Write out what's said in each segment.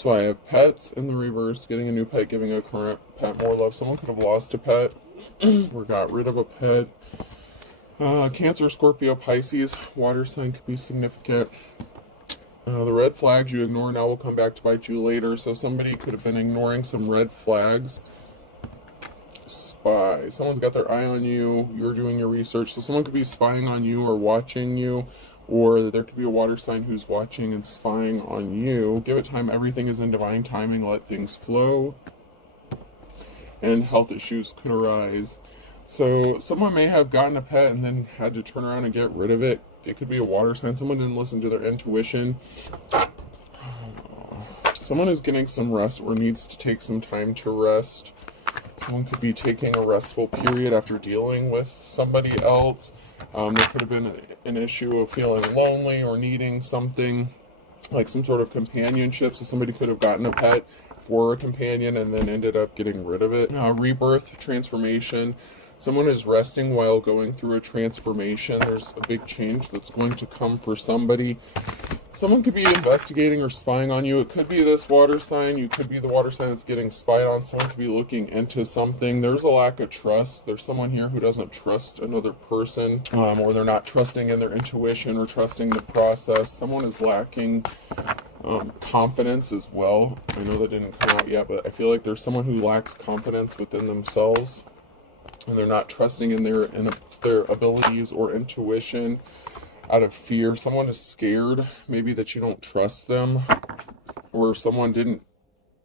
So I have pets in the reverse, getting a new pet, giving a current pet more love. Someone could have lost a pet or got rid of a pet. Cancer, Scorpio, Pisces, water sign could be significant. The red flags you ignore now will come back to bite you later. So somebody could have been ignoring some red flags. Spy. Someone's got their eye on you. You're doing your research. So someone could be spying on you or watching you. Or there could be a water sign who's watching and spying on you. Give it time. Everything is in divine timing. Let things flow. And health issues could arise. So someone may have gotten a pet and then had to turn around and get rid of it. It could be a water sign. Someone didn't listen to their intuition. Someone is getting some rest or needs to take some time to rest. Someone could be taking a restful period after dealing with somebody else. There could have been an issue of feeling lonely or needing something like some sort of companionship. So somebody could have gotten a pet for a companion and then ended up getting rid of it. Rebirth, transformation. Someone is resting while going through a transformation. There's a big change that's going to come for somebody. Someone could be investigating or spying on you. It could be this water sign. You could be the water sign that's getting spied on. Someone could be looking into something. There's a lack of trust. There's someone here who doesn't trust another person, or they're not trusting in their intuition or trusting the process. Someone is lacking confidence as well. I know that didn't come out yet, but I feel like there's someone who lacks confidence within themselves, and they're not trusting in their abilities or intuition. Out of fear. Someone is scared, maybe that you don't trust them, or someone didn't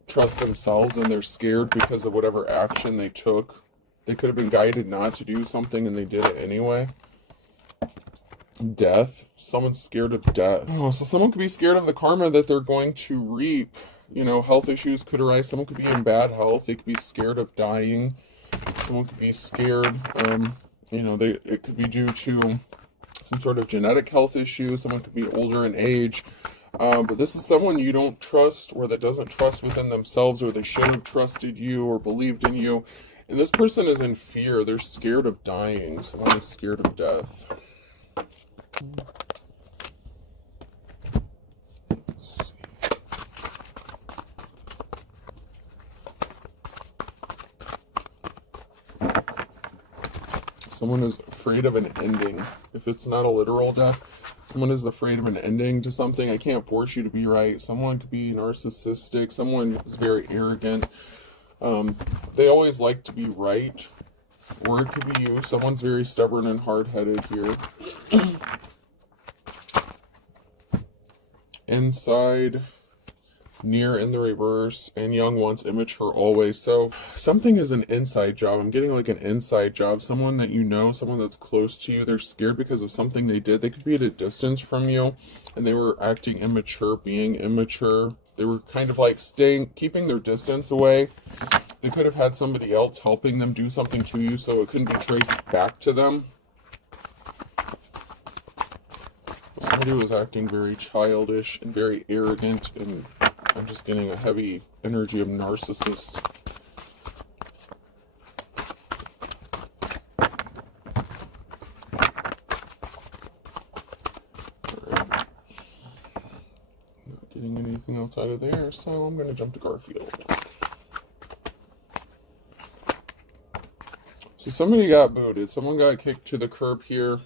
trust themselves and they're scared because of whatever action they took. They could have been guided not to do something and they did it anyway. Death. Someone's scared of death. Oh, so someone could be scared of the karma that they're going to reap. You know, health issues could arise. Someone could be in bad health. They could be scared of dying. Someone could be scared. It could be due to some sort of genetic health issue. Someone could be older in age. But this is someone you don't trust, or that doesn't trust within themselves, or they should have trusted you or believed in you. And this person is in fear. They're scared of dying. Someone is scared of death. Someone is afraid of an ending. If it's not a literal death, someone is afraid of an ending to something. I can't force you to be right. Someone could be narcissistic. Someone is very arrogant. They always like to be right. Or it could be you. Someone's very stubborn and hard-headed here. Inside, near in the reverse, and young once, immature always. So something is an inside job. I'm getting like an inside job. Someone that you know, someone that's close to you, they're scared because of something they did. They could be at a distance from you and they were acting immature, being immature. They were kind of like keeping their distance away. They could have had somebody else helping them do something to you, so it couldn't be traced back to them. Somebody was acting very childish and very arrogant, and I'm just getting a heavy energy of narcissist. Alright. Not getting anything outside of there, so I'm going to jump to Garfield. So somebody got booted. Someone got kicked to the curb here.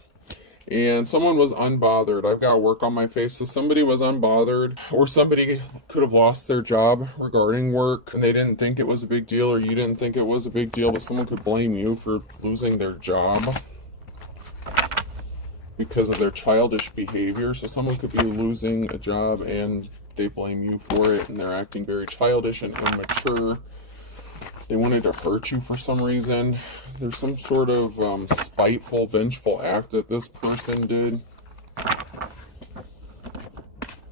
And someone was unbothered. I've got work on my face. So somebody was unbothered, or somebody could have lost their job regarding work and they didn't think it was a big deal, or you didn't think it was a big deal, but someone could blame you for losing their job because of their childish behavior. So someone could be losing a job and they blame you for it, and they're acting very childish and immature. They wanted to hurt you for some reason. There's some sort of spiteful, vengeful act that this person did.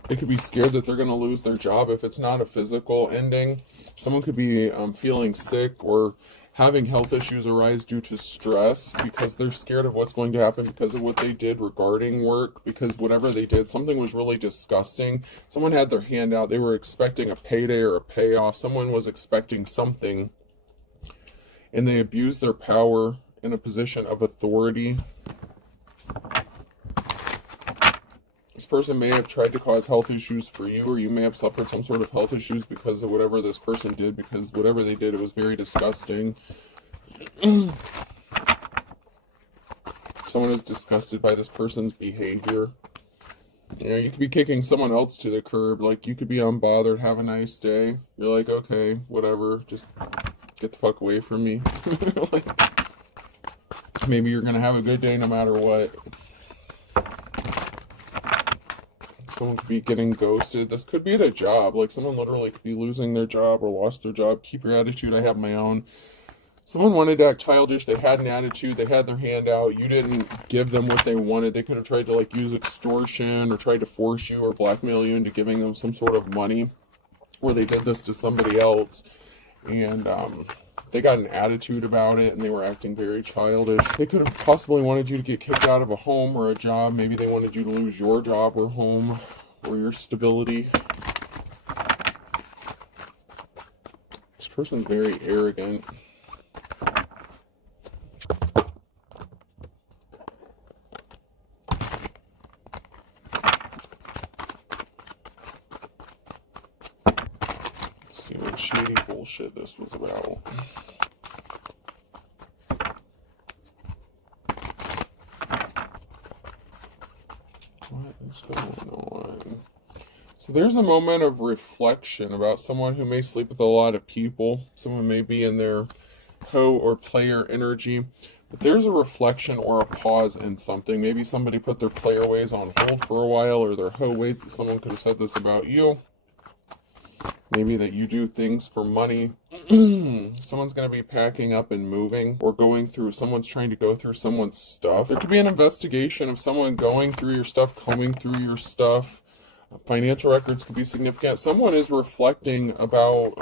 They could be scared that they're going to lose their job if it's not a physical ending. Someone could be feeling sick or having health issues arise due to stress because they're scared of what's going to happen because of what they did regarding work, because whatever they did, something was really disgusting. Someone had their hand out. They were expecting a payday or a payoff. Someone was expecting something, and they abused their power in a position of authority. This person may have tried to cause health issues for you, or you may have suffered some sort of health issues because of whatever this person did, because whatever they did, it was very disgusting. Someone is disgusted by this person's behavior. You know, you could be kicking someone else to the curb. Like, you could be unbothered, have a nice day. You're like, okay, whatever, just get the fuck away from me. Like, maybe you're gonna have a good day no matter what. Someone could be getting ghosted. This could be at a job. Like, someone literally could be losing their job or lost their job. Keep your attitude, I have my own. Someone wanted to act childish. They had an attitude. They had their hand out. You didn't give them what they wanted. They could have tried to, like, use extortion or tried to force you or blackmail you into giving them some sort of money. Or they did this to somebody else. And they got an attitude about it, and they were acting very childish. They could have possibly wanted you to get kicked out of a home or a job. Maybe they wanted you to lose your job or home or your stability. This person's very arrogant. Let's see what shady bullshit this was about. What is going on? So there's a moment of reflection about someone who may sleep with a lot of people. Someone may be in their hoe or player energy. But there's a reflection or a pause in something. Maybe somebody put their player ways on hold for a while, or their hoe ways. Someone could have said this about you. Maybe that you do things for money. Someone's going to be packing up and moving, or going through, someone's trying to go through someone's stuff. There could be an investigation of someone going through your stuff, combing through your stuff. Financial records could be significant. Someone is reflecting about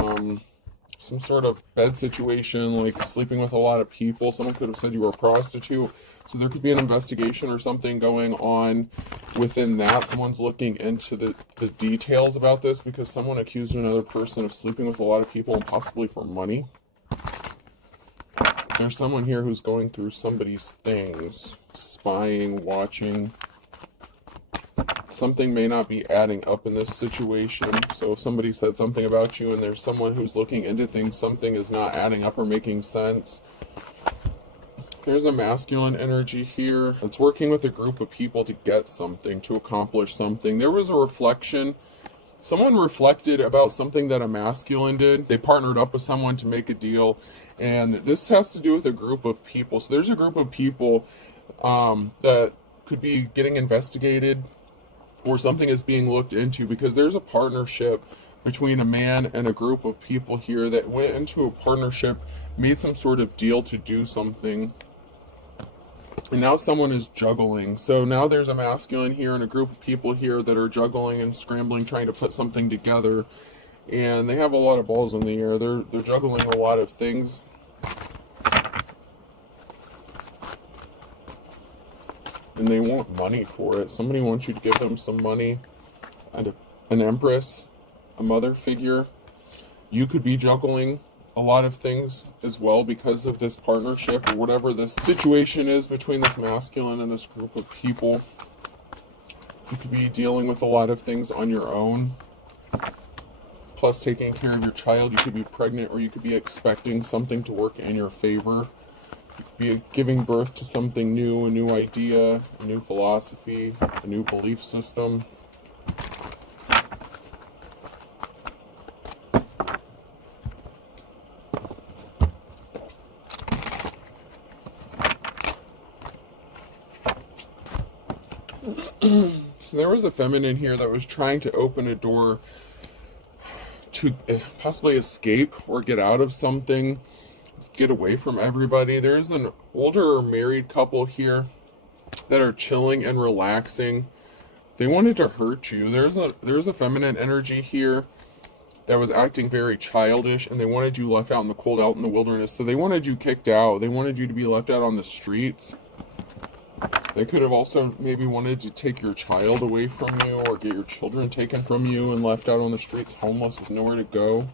some sort of bed situation, like sleeping with a lot of people. Someone could have said you were a prostitute. So there could be an investigation or something going on within that. Someone's looking into the details about this, because someone accused another person of sleeping with a lot of people and possibly for money. There's someone here who's going through somebody's things, spying, watching. Something may not be adding up in this situation. So if somebody said something about you and there's someone who's looking into things, something is not adding up or making sense. There's a masculine energy here. It's working with a group of people to get something, to accomplish something. There was a reflection. Someone reflected about something that a masculine did. They partnered up with someone to make a deal. And this has to do with a group of people. So there's a group of people that could be getting investigated, or something is being looked into, because there's a partnership between a man and a group of people here that went into a partnership, made some sort of deal to do something. And now someone is juggling. So now there's a masculine here and a group of people here that are juggling and scrambling, trying to put something together. And they have a lot of balls in the air. They're juggling a lot of things. And they want money for it. Somebody wants you to give them some money. And an empress, a mother figure. You could be juggling a lot of things as well because of this partnership, or whatever this situation is between this masculine and this group of people. You could be dealing with a lot of things on your own, plus taking care of your child. You could be pregnant, or you could be expecting something to work in your favor. You could be giving birth to something new, a new idea, a new philosophy, a new belief system. So there was a feminine here that was trying to open a door to possibly escape or get out of something, get away from everybody. There's an older married couple here that are chilling and relaxing. They wanted to hurt you. There's a feminine energy here that was acting very childish, and they wanted you left out in the cold, out in the wilderness. So they wanted you kicked out. They wanted you to be left out on the streets. They could have also maybe wanted to take your child away from you, or get your children taken from you and left out on the streets, homeless with nowhere to go.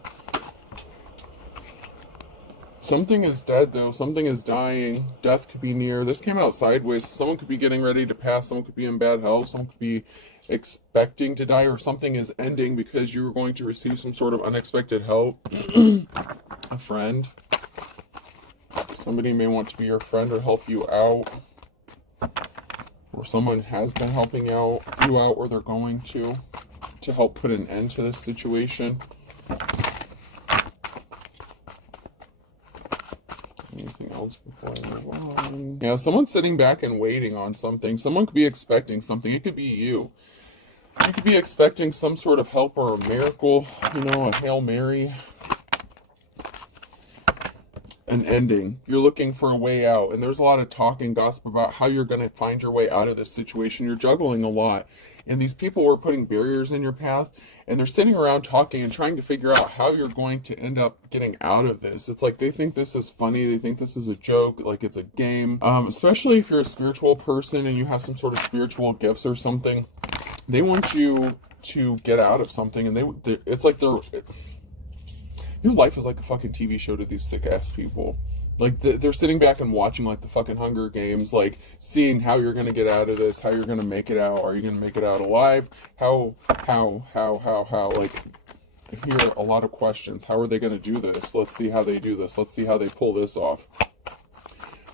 Something is dead, though. Something is dying. Death could be near. This came out sideways. Someone could be getting ready to pass. Someone could be in bad health. Someone could be expecting to die, or something is ending because you were going to receive some sort of unexpected help. A friend. Somebody may want to be your friend or help you out. Or someone has been helping you out, or they're going to help put an end to this situation. Anything else before I move on? Yeah, someone's sitting back and waiting on something. Someone could be expecting something. It could be you. You could be expecting some sort of help or a miracle, a Hail Mary. An ending. You're looking for a way out, and there's a lot of talk and gossip about how you're going to find your way out of this situation. You're juggling a lot, and these people are putting barriers in your path, and they're sitting around talking and trying to figure out how you're going to end up getting out of this. It's like they think this is funny, they think this is a joke, like it's a game. Especially if you're a spiritual person and you have some sort of spiritual gifts or something, they want you to get out of something, and it's like your life is like a fucking TV show to these sick ass people. Like they're sitting back and watching like the fucking Hunger Games, like seeing how you're gonna get out of this, how you're gonna make it out. Are you gonna make it out alive? How? Like, I hear a lot of questions. How are they gonna do this? Let's see how they do this. Let's see how they pull this off.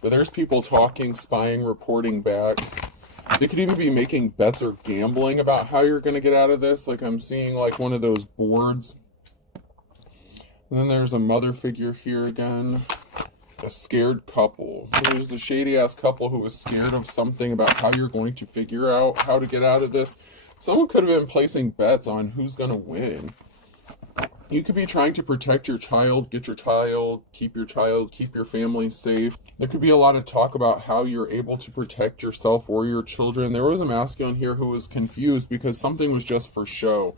But there's people talking, spying, reporting back. They could even be making bets or gambling about how you're gonna get out of this. Like I'm seeing like one of those boards. And then there's a mother figure here again. A scared couple. There's the shady-ass couple who was scared of something about how you're going to figure out how to get out of this. Someone could have been placing bets on who's going to win. You could be trying to protect your child, get your child, keep your family safe. There could be a lot of talk about how you're able to protect yourself or your children. There was a masculine here who was confused because something was just for show.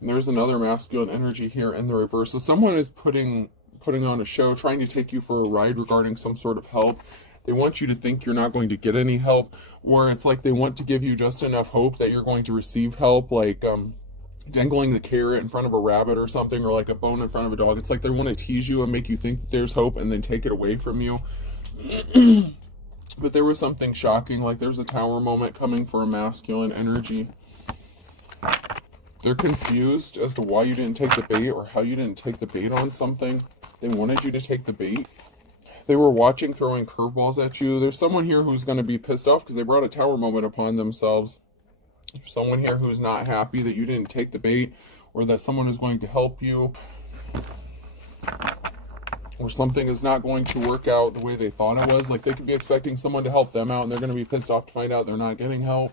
And there's another masculine energy here in the reverse. So someone is putting on a show, trying to take you for a ride regarding some sort of help. They want you to think you're not going to get any help, or it's like they want to give you just enough hope that you're going to receive help, like dangling the carrot in front of a rabbit or something, or like a bone in front of a dog. It's like they want to tease you and make you think that there's hope and then take it away from you. But there was something shocking, like there's a tower moment coming for a masculine energy. They're confused as to why you didn't take the bait or how you didn't take the bait on something. They wanted you to take the bait. They were watching, throwing curveballs at you. There's someone here who's going to be pissed off because they brought a tower moment upon themselves. There's someone here who's not happy that you didn't take the bait, or that someone is going to help you, or something is not going to work out the way they thought it was. Like they could be expecting someone to help them out, and they're going to be pissed off to find out they're not getting help.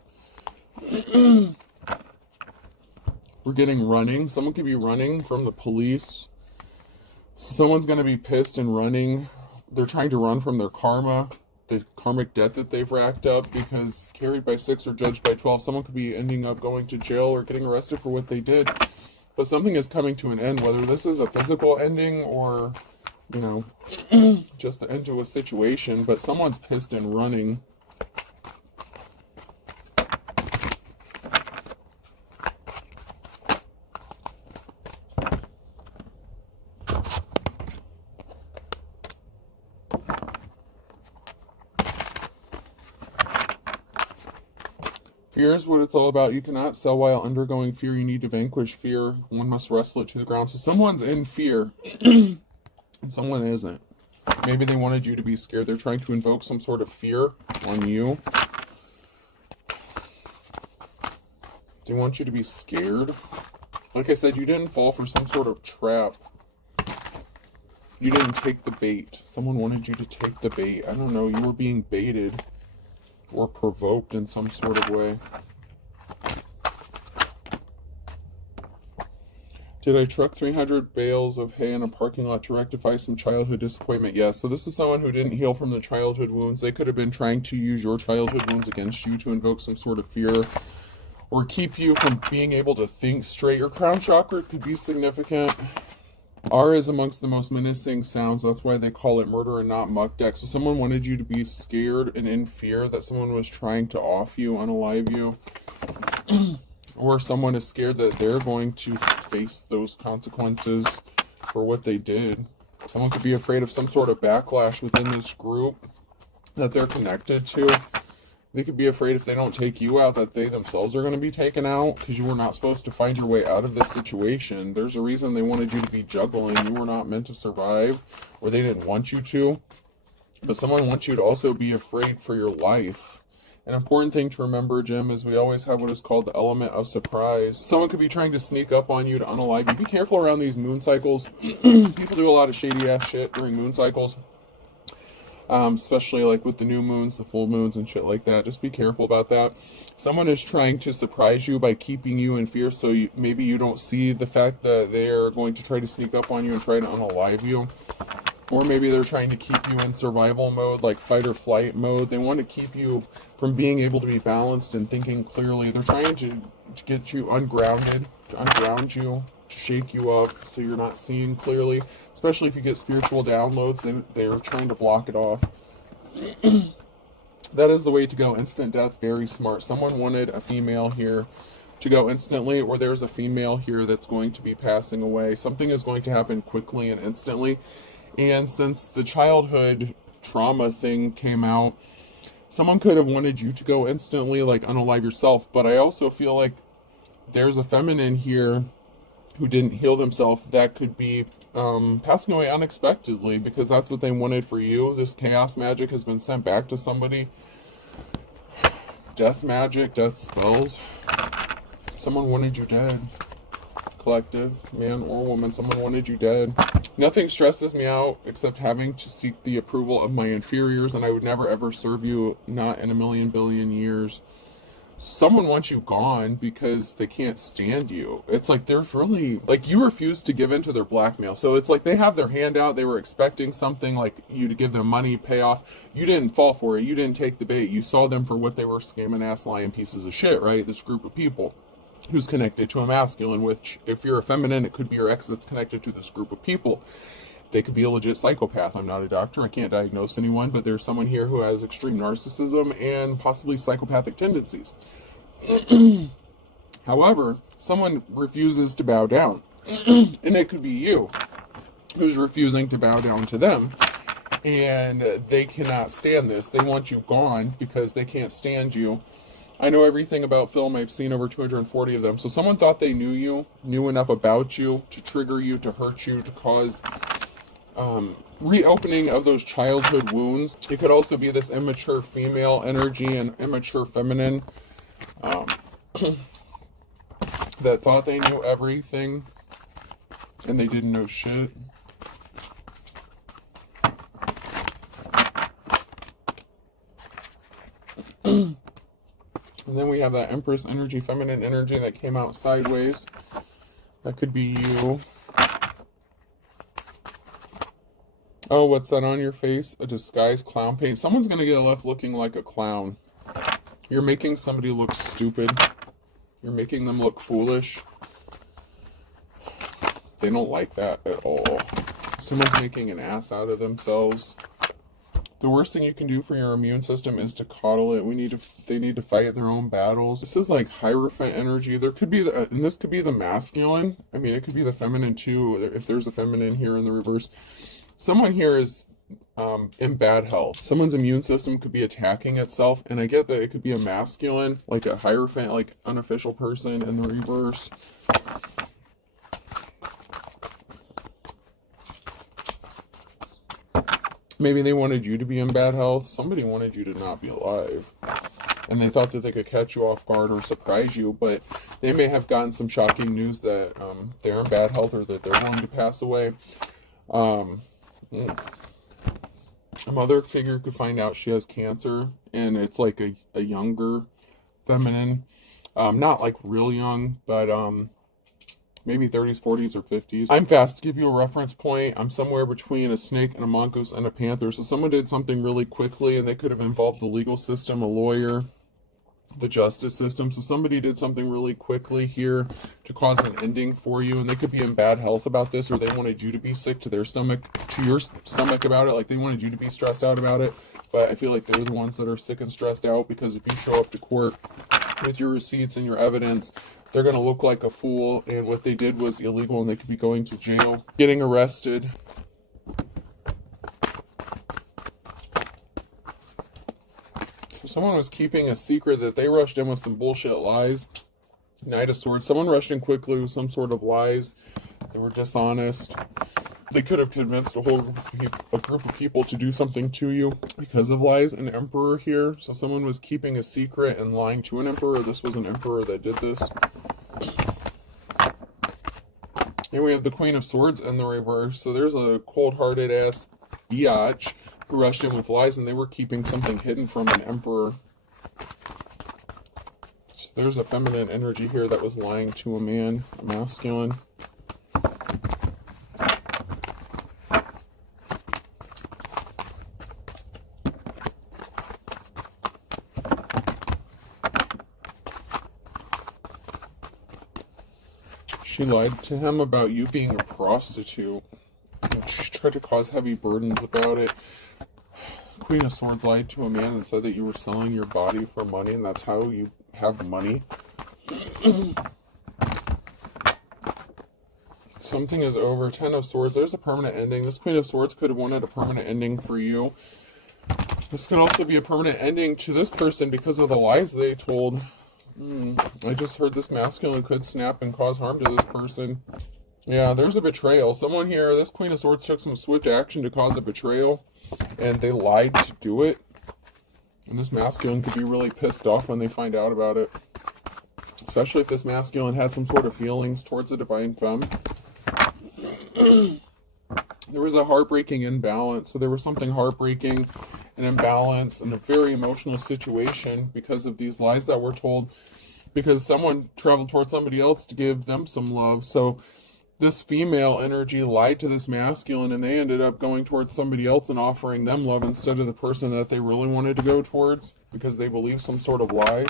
We're getting running. Someone could be running from the police. So someone's going to be pissed and running. They're trying to run from their karma, the karmic debt that they've racked up, because carried by 6 or judged by 12, someone could be ending up going to jail or getting arrested for what they did. But something is coming to an end, whether this is a physical ending or, just the end to a situation. But someone's pissed and running. Fear is what it's all about. You cannot sell while undergoing fear. You need to vanquish fear. One must wrestle it to the ground. So someone's in fear, and someone isn't. Maybe they wanted you to be scared. They're trying to invoke some sort of fear on you. They want you to be scared. Like I said, you didn't fall for some sort of trap. You didn't take the bait. Someone wanted you to take the bait. I don't know. You were being baited. Or provoked in some sort of way. Did I truck 300 bales of hay in a parking lot to rectify some childhood disappointment? Yes. So this is someone who didn't heal from the childhood wounds. They could have been trying to use your childhood wounds against you to invoke some sort of fear, or keep you from being able to think straight. Your crown chakra could be significant. R is amongst the most menacing sounds. That's why they call it murder and not muck deck. So someone wanted you to be scared and in fear that someone was trying to off you, unalive you. Or someone is scared that they're going to face those consequences for what they did. Someone could be afraid of some sort of backlash within this group that they're connected to. They could be afraid if they don't take you out that they themselves are going to be taken out, because you were not supposed to find your way out of this situation. There's a reason they wanted you to be juggling. You were not meant to survive, or they didn't want you to. But someone wants you to also be afraid for your life. An important thing to remember, Jim, is we always have what is called the element of surprise. Someone could be trying to sneak up on you to unalive you. Be careful around these moon cycles. People do a lot of shady ass shit during moon cycles. Especially like with the new moons, the full moons and shit like that. Just be careful about that. Someone is trying to surprise you by keeping you in fear, so maybe you don't see the fact that they're going to try to sneak up on you and try to unalive you. Or maybe they're trying to keep you in survival mode, like fight or flight mode. They want to keep you from being able to be balanced and thinking clearly. They're trying to get you ungrounded, to unground you, to shake you up so you're not seeing clearly. Especially if you get spiritual downloads, they're trying to block it off. That is the way to go. Instant death, very smart. Someone wanted a female here to go instantly, or there's a female here that's going to be passing away. Something is going to happen quickly and instantly. And since the childhood trauma thing came out, someone could have wanted you to go instantly, like unalive yourself. But I also feel like there's a feminine here who didn't heal themselves that could be passing away unexpectedly, because that's what they wanted for you. This chaos magic has been sent back to somebody. Death magic, death spells. Someone wanted you dead. Collective, man or woman, someone wanted you dead. Nothing stresses me out except having to seek the approval of my inferiors, and I would never ever serve you, not in a million billion years. Someone wants you gone because they can't stand you. It's like there's really, like, you refuse to give in to their blackmail. So it's like they have their hand out. They were expecting something, like you to give them money, payoff. You didn't fall for it. You didn't take the bait. You saw them for what they were, scamming ass lying pieces of shit, right? This group of people who's connected to a masculine, which if you're a feminine, it could be your ex that's connected to this group of people. They could be a legit psychopath. I'm not a doctor. I can't diagnose anyone, but there's someone here who has extreme narcissism and possibly psychopathic tendencies. However, someone refuses to bow down. And it could be you who's refusing to bow down to them. And they cannot stand this. They want you gone because they can't stand you. I know everything about film. I've seen over 240 of them. So someone thought they knew you, knew enough about you to trigger you, to hurt you, to cause reopening of those childhood wounds. It could also be this immature female energy and immature feminine that thought they knew everything and they didn't know shit. And then we have that Empress energy, feminine energy that came out sideways. That could be you. Oh, what's that on your face? A disguised clown paint. Someone's going to get left looking like a clown. You're making somebody look stupid. You're making them look foolish. They don't like that at all. Someone's making an ass out of themselves. The worst thing you can do for your immune system is to coddle it. They need to fight their own battles. This is like Hierophant energy. There could be, and this could be the masculine. I mean, it could be the feminine too, if there's a feminine here in the reverse. Someone here is in bad health. Someone's immune system could be attacking itself, and I get that it could be a masculine, like a Hierophant, like unofficial person in the reverse. Maybe they wanted you to be in bad health. Somebody wanted you to not be alive. And they thought that they could catch you off guard or surprise you, but they may have gotten some shocking news that they're in bad health or that they're going to pass away. A mother figure could find out she has cancer, and it's like a younger feminine. Not like real young, but maybe 30s, 40s, or 50s. I'm fast. To give you a reference point, I'm somewhere between a snake and a mongoose and a panther. So someone did something really quickly, and they could have involved the legal system, a lawyer, the justice system. So somebody did something really quickly here to cause an ending for you, and they could be in bad health about this, or they wanted you to be sick to their stomach, to your stomach about it. Like they wanted you to be stressed out about it. But I feel like they're the ones that are sick and stressed out, because if you show up to court with your receipts and your evidence, they're going to look like a fool, and what they did was illegal, and they could be going to jail, getting arrested, Someone was keeping a secret that they rushed in with some bullshit lies. Knight of Swords. Someone rushed in quickly with some sort of lies. They were dishonest. They could have convinced a group of people to do something to you because of lies. An Emperor here. So someone was keeping a secret and lying to an Emperor. This was an Emperor that did this. And we have the Queen of Swords in the reverse. So there's a cold-hearted ass biatch who rushed in with lies, and they were keeping something hidden from an Emperor. So there's a feminine energy here that was lying to a man, a masculine. She lied to him about you being a prostitute. She tried to cause heavy burdens about it. Queen of Swords lied to a man and said that you were selling your body for money, and that's how you have money. Something is over. Ten of Swords. There's a permanent ending. This Queen of Swords could have wanted a permanent ending for you. This could also be a permanent ending to this person because of the lies they told. I just heard this masculine could snap and cause harm to this person. Yeah, there's a betrayal. Someone here, this Queen of Swords took some swift action to cause a betrayal, and they lied to do it. And this masculine could be really pissed off when they find out about it. Especially if this masculine had some sort of feelings towards the divine femme. There was a heartbreaking imbalance. So there was something heartbreaking, an imbalance, and a very emotional situation because of these lies that were told. Because someone traveled towards somebody else to give them some love. So this female energy lied to this masculine, and they ended up going towards somebody else and offering them love instead of the person that they really wanted to go towards because they believed some sort of lies.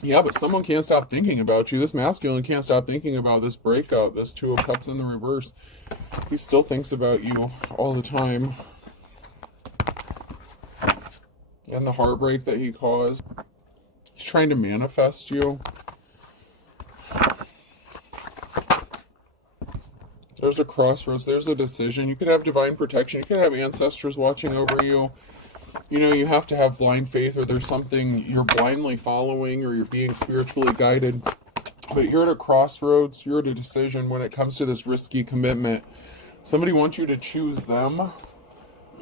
Yeah, but someone can't stop thinking about you. This masculine can't stop thinking about this breakup. This Two of Cups in the reverse. He still thinks about you all the time. And the heartbreak that he caused. He's trying to manifest you. There's a crossroads. There's a decision. You could have divine protection. You could have ancestors watching over you. You know, you have to have blind faith, or there's something you're blindly following, or you're being spiritually guided. But you're at a crossroads. You're at a decision when it comes to this risky commitment. Somebody wants you to choose them.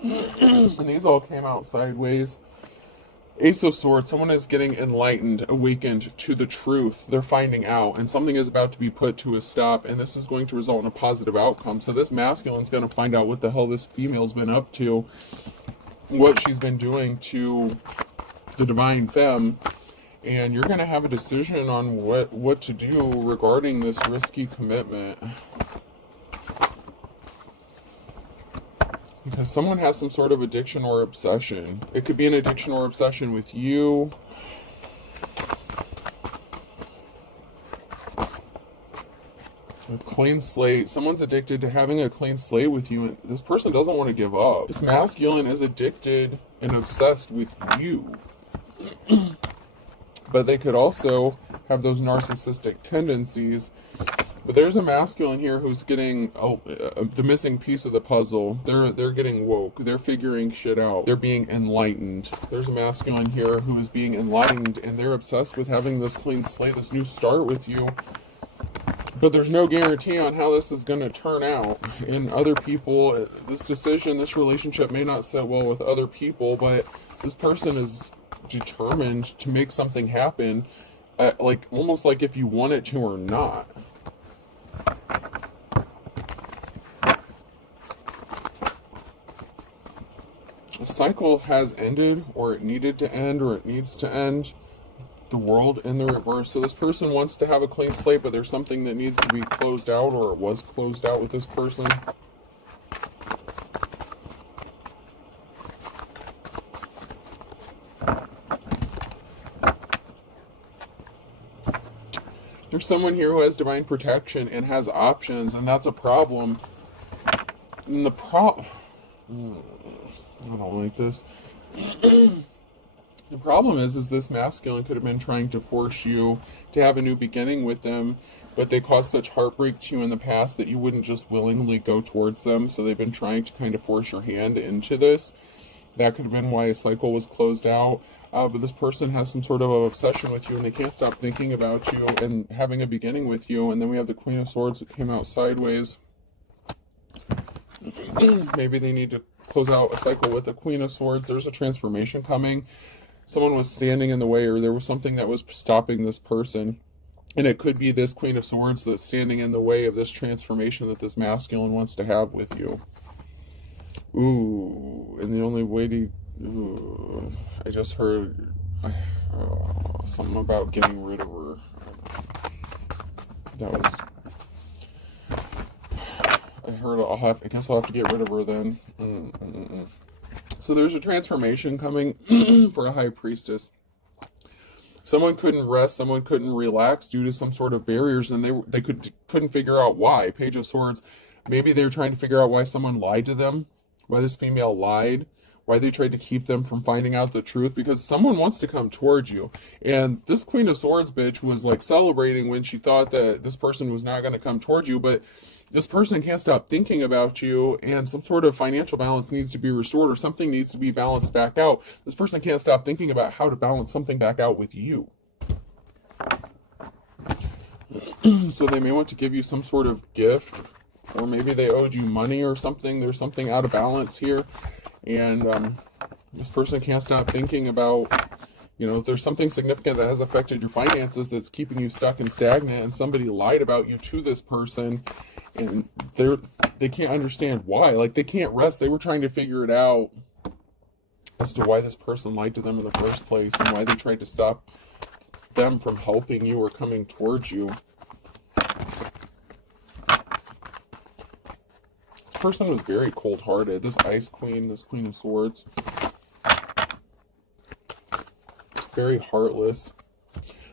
And these all came out sideways. Ace of Swords. Someone is getting enlightened, awakened to the truth. They're finding out, and something is about to be put to a stop, and this is going to result in a positive outcome. So this masculine's going to find out what the hell this female's been up to, what she's been doing to the divine femme, and you're going to have a decision on what to do regarding this risky commitment. Because someone has some sort of addiction or obsession. It could be an addiction or obsession with you. A clean slate. Someone's addicted to having a clean slate with you, and this person doesn't want to give up. This masculine is addicted and obsessed with you. But they could also have those narcissistic tendencies. But there's a masculine here who's getting the missing piece of the puzzle. They're getting woke. They're figuring shit out. They're being enlightened. There's a masculine here who is being enlightened, and they're obsessed with having this clean slate, this new start with you. But there's no guarantee on how this is going to turn out. And other people, this decision, this relationship may not sit well with other people, but this person is determined to make something happen, like almost like if you want it to or not. A cycle has ended, or it needed to end, or it needs to end. The World in the reverse. So this person wants to have a clean slate, but there's something that needs to be closed out, or it was closed out with this person. There's someone here who has divine protection and has options, and that's a problem. And I don't like this. The problem is this masculine could have been trying to force you to have a new beginning with them, but they caused such heartbreak to you in the past that you wouldn't just willingly go towards them. So they've been trying to kind of force your hand into this. That could have been why a cycle was closed out. But this person has some sort of obsession with you, and they can't stop thinking about you and having a beginning with you. And then we have the Queen of Swords that came out sideways. Maybe they need to close out a cycle with the Queen of Swords. There's a transformation coming. Someone was standing in the way, or there was something that was stopping this person. And it could be this Queen of Swords that's standing in the way of this transformation that this masculine wants to have with you. Ooh, and the only way to... Ooh, I just heard something about getting rid of her. That was... I heard I guess I'll have to get rid of her then. So there's a transformation coming for a high priestess. Someone couldn't rest, someone couldn't relax due to some sort of barriers, and they couldn't figure out why. Page of Swords, maybe they were trying to figure out why someone lied to them, why this female lied, why they tried to keep them from finding out the truth, because someone wants to come towards you. And this Queen of Swords bitch was like celebrating when she thought that this person was not going to come towards you, but this person can't stop thinking about you, and some sort of financial balance needs to be restored, or something needs to be balanced back out. This person can't stop thinking about how to balance something back out with you. So they may want to give you some sort of gift, or maybe they owed you money or something. There's something out of balance here, and this person can't stop thinking about, you know, there's something significant that has affected your finances that's keeping you stuck and stagnant, and somebody lied about you to this person, and they can't understand why. Like, they can't rest. They were trying to figure it out as to why this person lied to them in the first place, and why they tried to stop them from helping you or coming towards you. This person was very cold-hearted. This Ice Queen, this Queen of Swords, very heartless.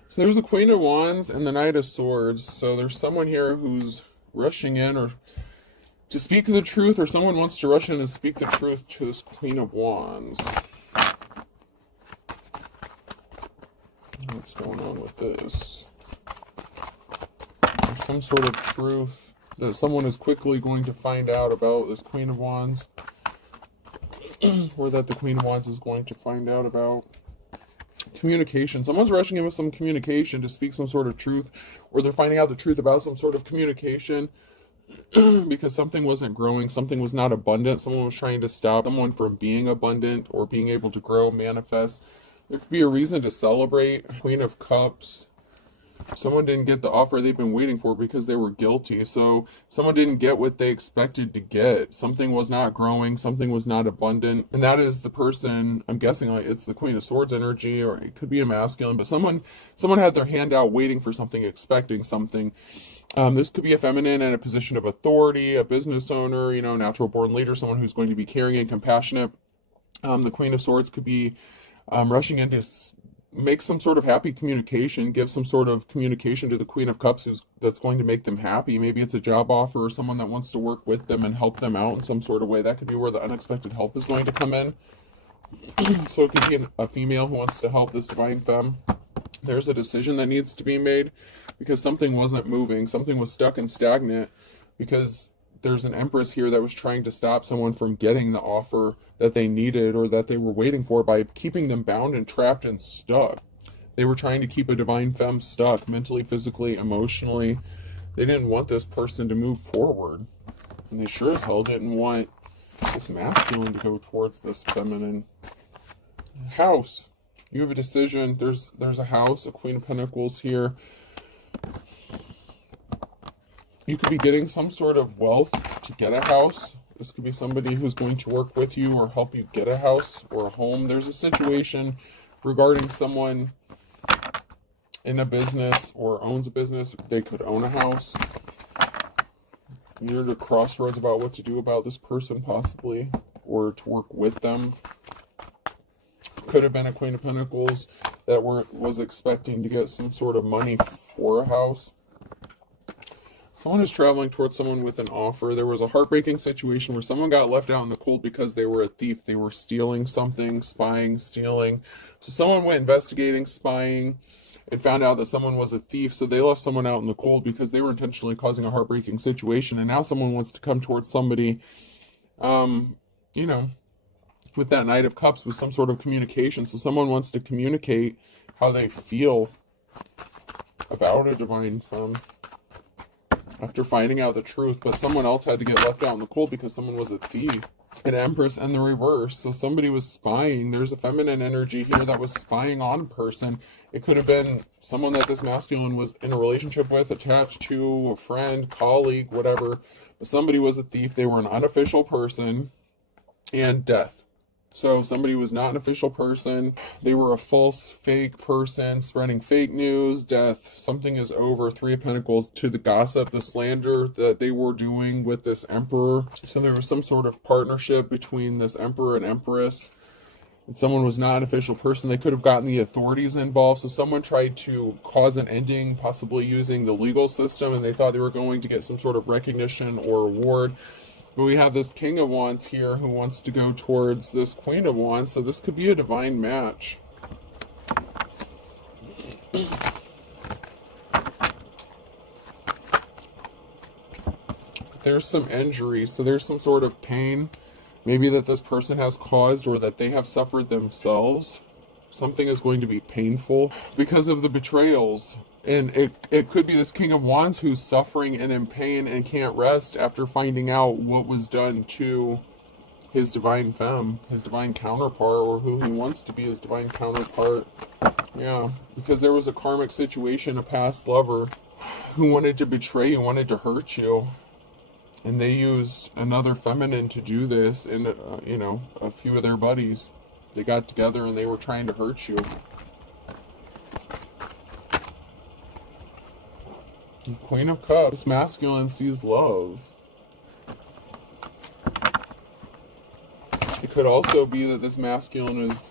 So there's the Queen of Wands and the Knight of Swords. So there's someone here who's rushing in or to speak the truth, or someone wants to rush in and speak the truth to this Queen of Wands. What's going on with this? There's some sort of truth that someone is quickly going to find out about this Queen of Wands, or that the Queen of Wands is going to find out about. Communication. Someone's rushing in with some communication to speak some sort of truth, or they're finding out the truth about some sort of communication because something wasn't growing, something was not abundant, someone was trying to stop someone from being abundant or being able to grow, manifest. There could be a reason to celebrate. Queen of Cups. Someone didn't get the offer they've been waiting for because they were guilty. So someone didn't get what they expected to get. Something was not growing. Something was not abundant. And that is the person, I'm guessing like it's the Queen of Swords energy, or it could be a masculine, but someone had their hand out waiting for something, expecting something. This could be a feminine in a position of authority, a business owner, you know, natural born leader, someone who's going to be caring and compassionate. The Queen of Swords could be rushing in to make some sort of happy communication, give some sort of communication to the Queen of Cups that's going to make them happy. Maybe it's a job offer, or someone that wants to work with them and help them out in some sort of way. That could be where the unexpected help is going to come in. So it could be a female who wants to help this divine femme. There's a decision that needs to be made because something wasn't moving. Something was stuck and stagnant because there's an Empress here that was trying to stop someone from getting the offer that they needed or that they were waiting for by keeping them bound and trapped and stuck. They were trying to keep a divine femme stuck mentally, physically, emotionally. They didn't want this person to move forward. And they sure as hell didn't want this masculine to go towards this feminine. House. You have a decision. There's a house, a Queen of Pentacles here. You could be getting some sort of wealth to get a house. This could be somebody who's going to work with you or help you get a house or a home. There's a situation regarding someone in a business or owns a business. They could own a house. You're at a crossroads about what to do about this person possibly, or to work with them. Could have been a Queen of Pentacles that was expecting to get some sort of money for a house. Someone is traveling towards someone with an offer. There was a heartbreaking situation where someone got left out in the cold cold because they were a thief. They were stealing something, spying, stealing. So someone went investigating, spying, and found out that someone was a thief. So they left someone out in the cold because they were intentionally causing a heartbreaking situation. And now someone wants to come towards somebody, you know, with that Knight of Cups with some sort of communication. So someone wants to communicate how they feel about a divine femme after finding out the truth, but someone else had to get left out in the cold because someone was a thief. An Empress and the reverse. So somebody was spying. There's a feminine energy here that was spying on a person. It could have been someone that this masculine was in a relationship with, attached to, a friend, colleague, whatever. But somebody was a thief. They were an unofficial person. And death. So somebody was not an official person. They were a false, fake person spreading fake news. Death. Something is over. Three of Pentacles to the gossip, the slander that they were doing with this Emperor. So there was some sort of partnership between this Emperor and Empress. And someone was not an official person. They could have gotten the authorities involved. So someone tried to cause an ending, possibly using the legal system, and they thought they were going to get some sort of recognition or reward. But we have this King of Wands here who wants to go towards this Queen of Wands. So this could be a divine match. There's some injury. So there's some sort of pain. Maybe that this person has caused or that they have suffered themselves. Something is going to be painful because of the betrayals. And it could be this King of Wands who's suffering and in pain and can't rest after finding out what was done to his divine femme, his divine counterpart, or who he wants to be his divine counterpart. Yeah, because there was a karmic situation, a past lover who wanted to betray you, wanted to hurt you. And they used another feminine to do this, and, you know, a few of their buddies. They got together and they were trying to hurt you. Queen of Cups. This masculine sees love. It could also be that this masculine is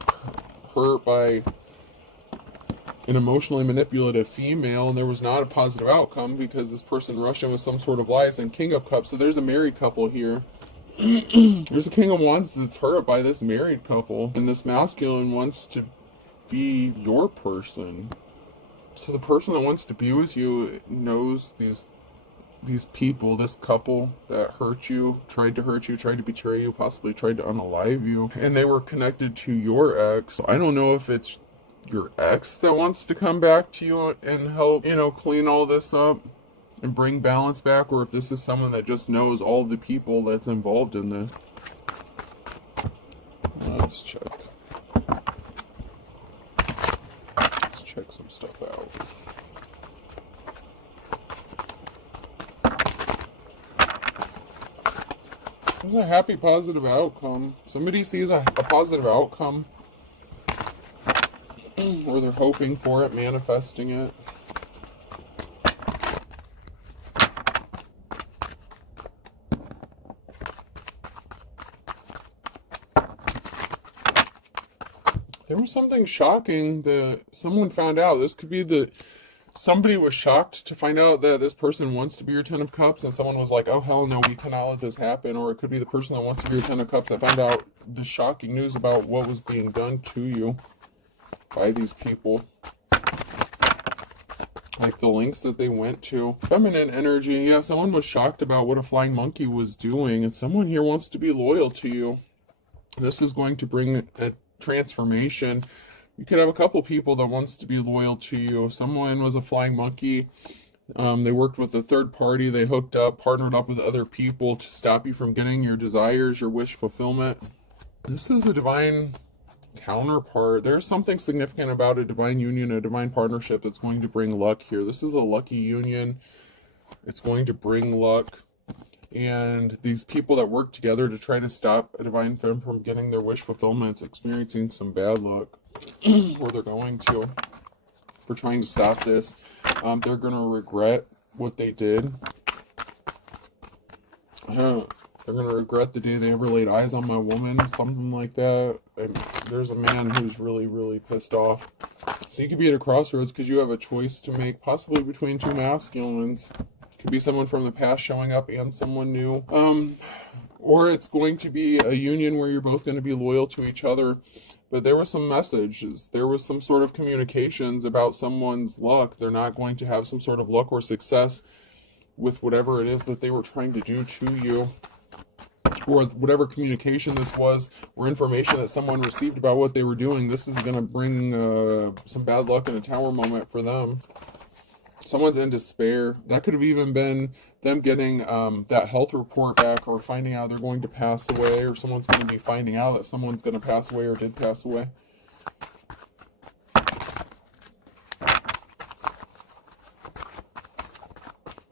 hurt by an emotionally manipulative female, and there was not a positive outcome because this person rushed in with some sort of lies. And King of Cups. So there's a married couple here. There's a King of Wands that's hurt by this married couple, and this masculine wants to be your person. So the person that wants to be with you knows these people, this couple that hurt you, tried to betray you, possibly tried to unalive you, and they were connected to your ex. I don't know if it's your ex that wants to come back to you and help, you know, clean all this up and bring balance back, or if this is someone that just knows all the people that's involved in this. Let's check. Check some stuff out. There's a happy, positive outcome. Somebody sees a positive outcome, or they're hoping for it, manifesting it. There was something shocking that someone found out. This could be that somebody was shocked to find out that this person wants to be your Ten of Cups, and someone was like, oh, hell no, we cannot let this happen. Or it could be the person that wants to be your Ten of Cups that found out the shocking news about what was being done to you by these people. Like the lengths that they went to. Feminine energy. Yeah, someone was shocked about what a flying monkey was doing, and someone here wants to be loyal to you. This is going to bring a transformation. You could have a couple people that wants to be loyal to you. If someone was a flying monkey, they worked with a third party, they hooked up, partnered up with other people to stop you from getting your desires, your wish fulfillment. This is a divine counterpart. There's something significant about a divine union, a divine partnership that's going to bring luck here. This is a lucky union. It's going to bring luck. And these people that work together to try to stop a divine femme from getting their wish fulfillment, experiencing some bad luck, or they're going to, for trying to stop this. They're going to regret what they did. They're going to regret the day they ever laid eyes on my woman, something like that. And there's a man who's really, really pissed off. So you could be at a crossroads because you have a choice to make, possibly between two masculines. Could be someone from the past showing up and someone new. or it's going to be a union where you're both going to be loyal to each other. But there was some messages, there was some sort of communications about someone's luck. They're not going to have some sort of luck or success with whatever it is that they were trying to do to you, or whatever communication this was, or information that someone received about what they were doing. This is going to bring some bad luck in a tower moment for them. Someone's in despair. That could have even been them getting that health report back, or finding out they're going to pass away, or someone's going to be finding out that someone's going to pass away or did pass away.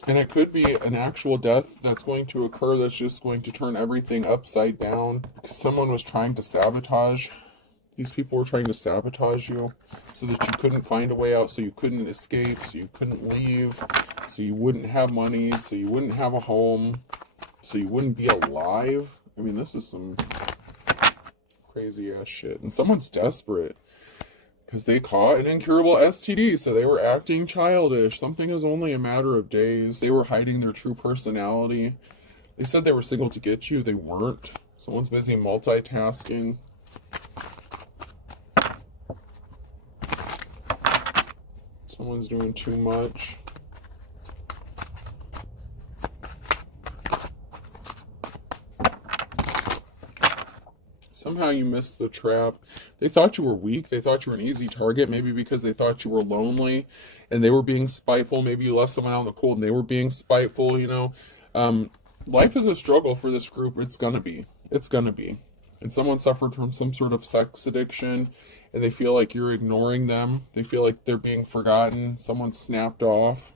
And it could be an actual death that's going to occur that's just going to turn everything upside down, because someone was trying to sabotage. These people were trying to sabotage you so that you couldn't find a way out, so you couldn't escape, so you couldn't leave, so you wouldn't have money, so you wouldn't have a home, so you wouldn't be alive. I mean, this is some crazy ass shit. And someone's desperate because they caught an incurable STD, so they were acting childish. Something is only a matter of days. They were hiding their true personality. They said they were single to get you. They weren't. Someone's busy multitasking. Someone's doing too much. Somehow you missed the trap. They thought you were weak. They thought you were an easy target, maybe because they thought you were lonely and they were being spiteful. Maybe you left someone out in the cold and they were being spiteful, you know. Life is a struggle for this group. It's gonna be. It's gonna be. And someone suffered from some sort of sex addiction, and they feel like you're ignoring them. They feel like they're being forgotten. Someone snapped off.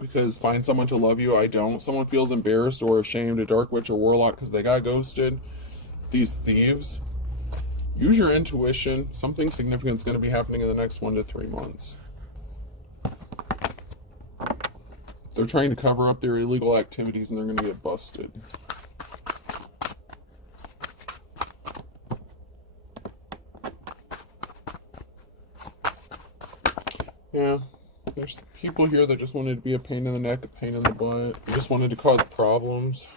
Because find someone to love you, I don't. Someone feels embarrassed or ashamed, a dark witch or warlock, because they got ghosted. These thieves. Use your intuition. Something significant is going to be happening in the next 1 to 3 months. They're trying to cover up their illegal activities, and they're going to get busted. Yeah, there's people here that just wanted to be a pain in the neck, a pain in the butt. They just wanted to cause problems.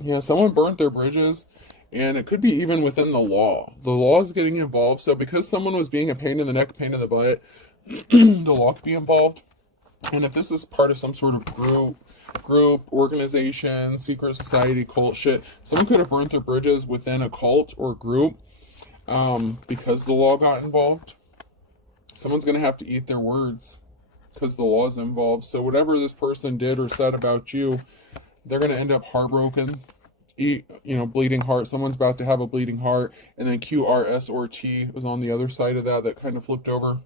Yeah, someone burnt their bridges, and it could be even within the law. The law is getting involved, so because someone was being a pain in the neck, pain in the butt, the law could be involved. And if this is part of some sort of group, organization, secret society, cult shit, someone could have burnt their bridges within a cult or group because the law got involved. Someone's going to have to eat their words because the law is involved. So whatever this person did or said about you, they're going to end up heartbroken, bleeding heart. Someone's about to have a bleeding heart. And then Q, R, S, or T was on the other side of that kind of flipped over.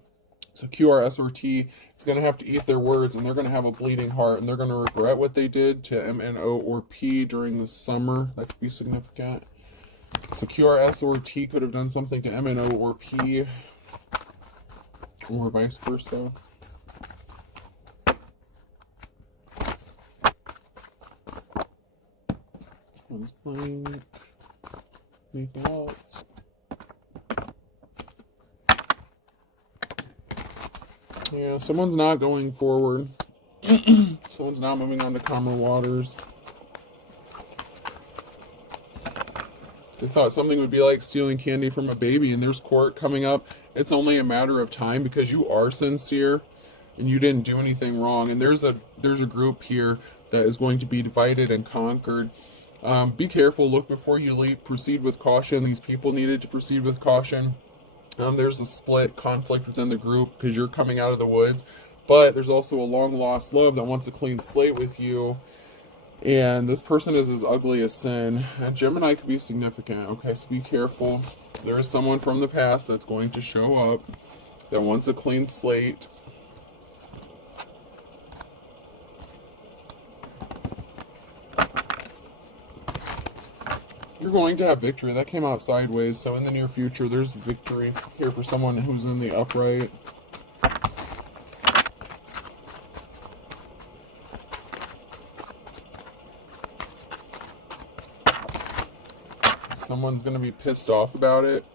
So Q, R, S, or T is going to have to eat their words, and they're going to have a bleeding heart, and they're going to regret what they did to M, N, O, or P during the summer. That could be significant. So Q, R, S, or T could have done something to M, N, O, or P, or vice versa. One's blank. Anything else? Yeah, someone's not going forward. Someone's not moving on to calmer waters. They thought something would be like stealing candy from a baby, and there's court coming up. It's only a matter of time because you are sincere and you didn't do anything wrong. And there's a group here that is going to be divided and conquered. Be careful, look before you leap, proceed with caution. These people needed to proceed with caution. There's a split conflict within the group because you're coming out of the woods, but there's also a long lost love that wants a clean slate with you, and this person is as ugly as sin. And Gemini could be significant, okay, so be careful. There is someone from the past that's going to show up that wants a clean slate. You're going to have victory. That came out sideways, so in the near future, there's victory here for someone who's in the upright. Someone's going to be pissed off about it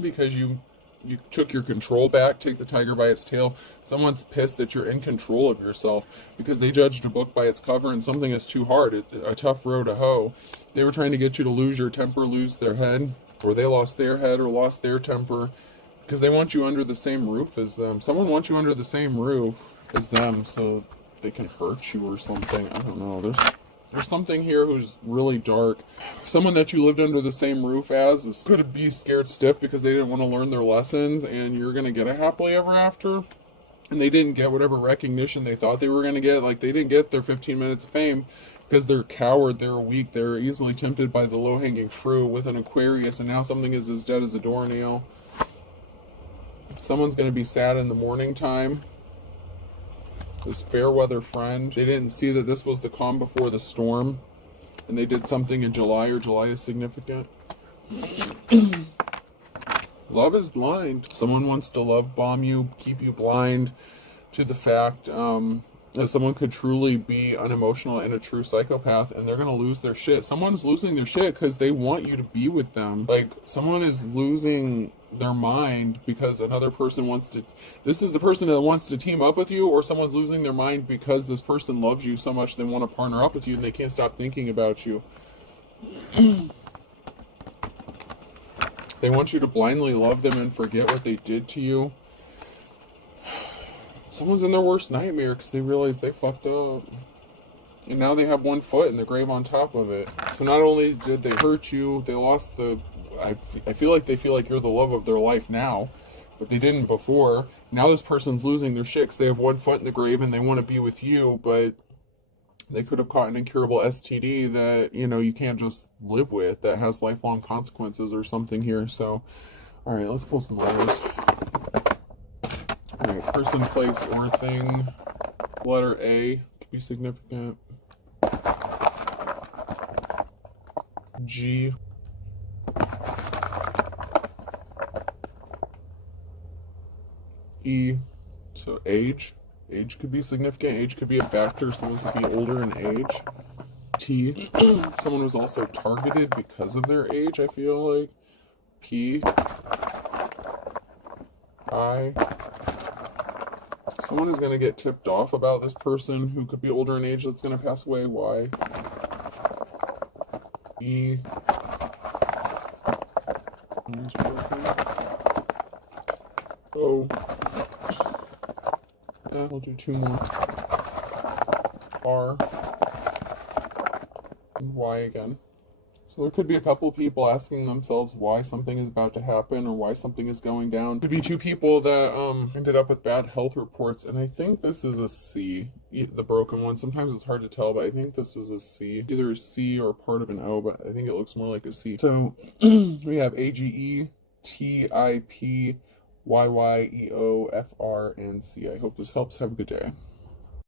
because you you took your control back. Take the tiger by its tail. Someone's pissed that you're in control of yourself because they judged a book by its cover, and something is too hard, a tough row to hoe. They were trying to get you to lose your temper, lose their head, or they lost their head or lost their temper because they want you under the same roof as them. Someone wants you under the same roof as them so they can hurt you or something. I don't know. There's something here who's really dark. Someone that you lived under the same roof as could be scared stiff because they didn't want to learn their lessons, and you're going to get a happily ever after. And they didn't get whatever recognition they thought they were going to get. Like, they didn't get their 15 minutes of fame because they're coward, they're weak, they're easily tempted by the low-hanging fruit with an Aquarius, and now something is as dead as a doornail. Someone's going to be sad in the morning time. This fair weather friend, they didn't see that this was the calm before the storm, and they did something in July, or July is significant. Love is blind. Someone wants to love bomb you, keep you blind to the fact that someone could truly be unemotional and a true psychopath, and they're going to lose their shit. Someone's losing their shit because they want you to be with them. Like, someone is losing their mind because another person wants to... This is the person that wants to team up with you, or someone's losing their mind because this person loves you so much they want to partner up with you and they can't stop thinking about you. They want you to blindly love them and forget what they did to you. Someone's in their worst nightmare because they realize they fucked up. And now they have one foot in the grave on top of it. So not only did they hurt you, they lost the... I feel like they feel like you're the love of their life now, but they didn't before. Now this person's losing their shit because they have one foot in the grave and they want to be with you, but they could have caught an incurable STD that, you know, you can't just live with, that has lifelong consequences or something here. So, all right, let's pull some letters. All right, person, place, or thing. Letter A could be significant. G. E. So age. Age could be significant. Age could be a factor. Someone could be older in age. T. Someone was also targeted because of their age, I feel like. P. I. Someone is going to get tipped off about this person who could be older in age that's going to pass away. Y. E. O. We'll do two more. R. And Y again. So there could be a couple people asking themselves why something is about to happen or why something is going down. Could be two people that ended up with bad health reports, and I think this is a C, the broken one. Sometimes it's hard to tell, but I think this is a C. Either a C or part of an O, but I think it looks more like a C. So we have AGE, TIP, YYEO, FR, and C. I hope this helps. Have a good day.